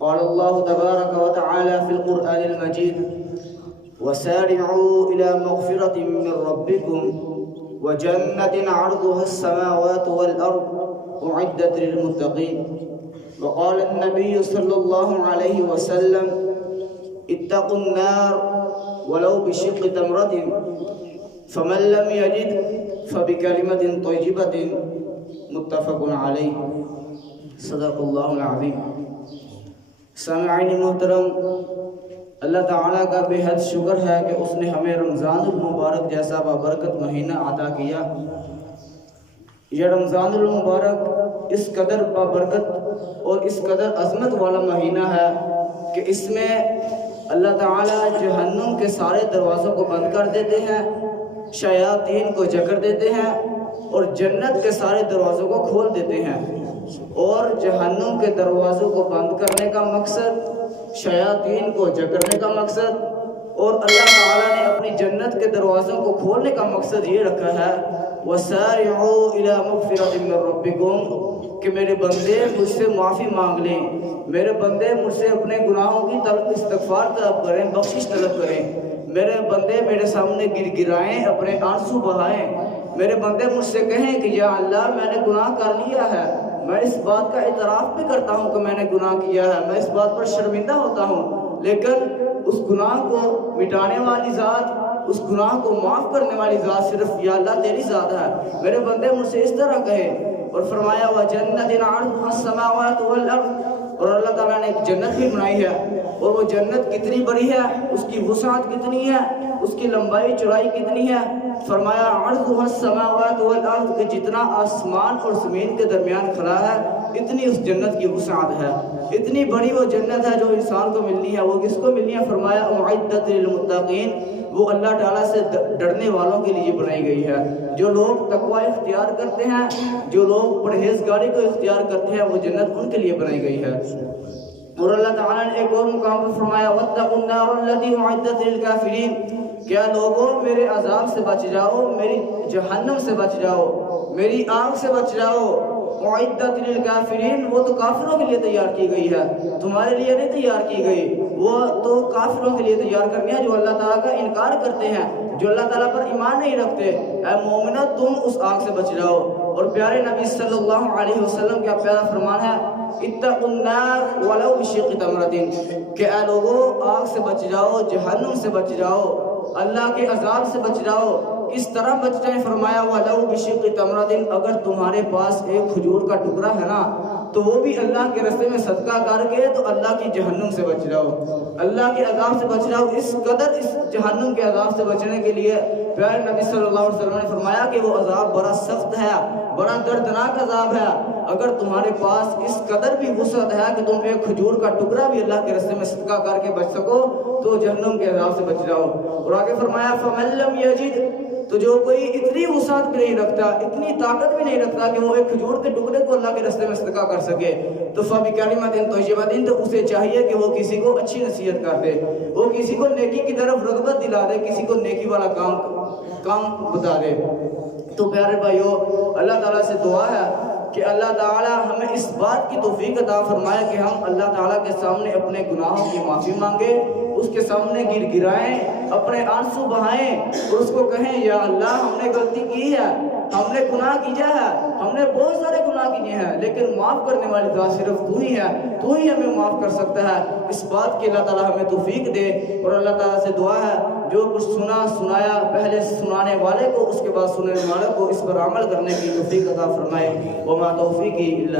قال الله تبارك وتعالى في القرآن المجيد: وسارعوا إلى مغفرة من ربكم وجنة عرضها السماوات والأرض أعدت للمتقين. وقال النبي صلى الله عليه وسلم: اتقوا النار ولو بشق تمرة فمن لم يجد فبكلمة طيبة. متفق علیہ. صدق اللہ العظیم. سامعین محترم، اللہ تعالیٰ کا بے حد شکر ہے کہ اس نے ہمیں رمضان المبارک جیسا بابرکت مہینہ عطا کیا. یہ رمضان المبارک اس قدر بابرکت اور اس قدر عظمت والا مہینہ ہے کہ اس میں اللہ تعالیٰ جہنم کے سارے دروازوں کو بند کر دیتے ہیں، شیاطین کو جکڑ دیتے ہیں اور جنت کے سارے دروازوں کو کھول دیتے ہیں. اور جہنم کے دروازوں کو بند کرنے کا مقصد، شیاطین کو جکڑنے کا مقصد اور اللہ تعالیٰ نے اپنی جنت کے دروازوں کو کھولنے کا مقصد یہ رکھا ہے: وَسَارِعُوا إِلَى مَغْفِرَةٍ مِّن رَّبِّكُمْ، کہ میرے بندے مجھ سے معافی مانگ لیں، میرے بندے مجھ سے اپنے گناہوں کی استغفار طلب کریں، بخشش طلب کریں، میرے بندے میرے سامنے گر گرائیں، اپنے آنسو بہائیں، میرے بندے مجھ سے کہیں کہ یا اللہ میں نے گناہ کر لیا ہے، میں اس بات کا اعتراف بھی کرتا ہوں کہ میں نے گناہ کیا ہے، میں اس بات پر شرمندہ ہوتا ہوں، لیکن اس گناہ کو مٹانے والی ذات، اس گناہ کو معاف کرنے والی ذات صرف یا اللہ تیری ذات ہے. میرے بندے مجھ سے اس طرح کہیں. اور فرمایا وَجَنَّةٍ عَرْضُهَا السَّمَاوَاتُ وَالْأَرْضُ، اور اللہ تعالیٰ نے ایک جنت بھی بنائی ہے، اور وہ جنت کتنی بڑی ہے، اس کی وسعت کتنی ہے، اس کی لمبائی چوڑائی کتنی ہے. فرمایا عرضها السماوات والارض، کہ جتنا آسمان اور زمین کے درمیان کھڑا ہے اتنی اس جنت کی وسعت ہے. اتنی بڑی وہ جنت ہے جو انسان کو ملنی ہے. وہ کس کو ملنی ہے؟ فرمایا اعدت للمتقین، وہ اللہ تعالیٰ سے ڈرنے والوں کے لیے بنائی گئی ہے. جو لوگ تقوی اختیار کرتے ہیں، جو لوگ پرہیزگاری کو اختیار کرتے ہیں، وہ جنت ان کے لیے بنائی گئی ہے. اور اللہ تعالیٰ نے ایک اور مقام پر فرمایا وَاتَّقُوا النَّارَ الَّتِي أُعِدَّتْ لِلْكَافِرِينَ، کیا لوگوں میرے عذاب سے بچ جاؤ، میری جہنم سے بچ جاؤ، میری آگ سے بچ جاؤ. اعدت للکافرین، وہ تو کافروں کے لیے تیار کی گئی ہے، تمہارے لیے نہیں تیار کی گئی. وہ تو کافروں کے لیے تیار کرنی ہے جو اللہ تعالیٰ کا انکار کرتے ہیں، جو اللہ تعالیٰ پر ایمان نہیں رکھتے. اے مومنو، تم اس آگ سے بچ جاؤ. اور پیارے نبی صلی اللہ علیہ وسلم کا پیارا فرمان ہے اتقوا النار ولو بشق تمرة، کہ اے لوگوں آگ سے بچ جاؤ، جہنم سے بچ جاؤ، اللہ کے عذاب سے بچ جاؤ. کس طرح بچ جائیں؟ فرمایا وَلَوْ بِشِقِّ تَمْرَةٍ، اگر تمہارے پاس ایک کھجور کا ٹکڑا ہے نا تو وہ بھی اللہ کے راستے میں صدقہ کر کے تو اللہ کی جہنم سے بچ جاؤ، اللہ کے عذاب سے بچ جاؤ. اس قدر اس جہنم کے عذاب سے بچنے کے لیے پیارے نبی صلی اللہ علیہ وسلم نے فرمایا کہ وہ عذاب بڑا سخت ہے، بڑا دردناک عذاب ہے. اگر تمہارے پاس اس قدر بھی وسعت ہے کہ تم ایک کھجور کا ٹکڑا بھی اللہ کے راستے میں صدقہ کر کے بچ سکو تو جہنم کے عذاب سے بچ جاؤ. اور آگے فرمایا فَمَن لَّمْ يَجِدْ، تو جو کوئی اتنی وسعت بھی نہیں رکھتا، اتنی طاقت بھی نہیں رکھتا کہ وہ ایک کھجور کے ٹکڑے کو اللہ کے راستے میں صدقہ کر سکے، تو فَبِكَلِمَةٍ طَيِّبَةٍ، تو اسے چاہیے کہ وہ کسی کو اچھی نصیحت کر دے، وہ کسی کو نیکی کی طرف رغبت دلا دے، کسی کو نیکی والا کام بتا دے. تو پیارے بھائیو، اللہ تعالیٰ سے دعا ہے کہ اللہ تعالیٰ ہمیں اس بات کی توفیق عطا فرمائے کہ ہم اللہ تعالیٰ کے سامنے اپنے گناہوں کی معافی مانگیں، اس کے سامنے گر گرائیں، اپنے آنسو بہائیں اور اس کو کہیں یا اللہ ہم نے غلطی کی ہے، ہم نے گناہ کیا ہے، ہم نے بہت سارے گناہ کیے ہیں، لیکن معاف کرنے والی ذات صرف تو ہی ہے، تو ہی ہمیں معاف کر سکتا ہے. اس بات کی اللہ تعالیٰ ہمیں توفیق دے. اور اللہ تعالیٰ سے دعا ہے جو کچھ سنایا پہلے سنانے والے کو، اس کے بعد سننے والے کو اس پر عمل کرنے کی توفیق عطا فرمائے. وما توفیقی الا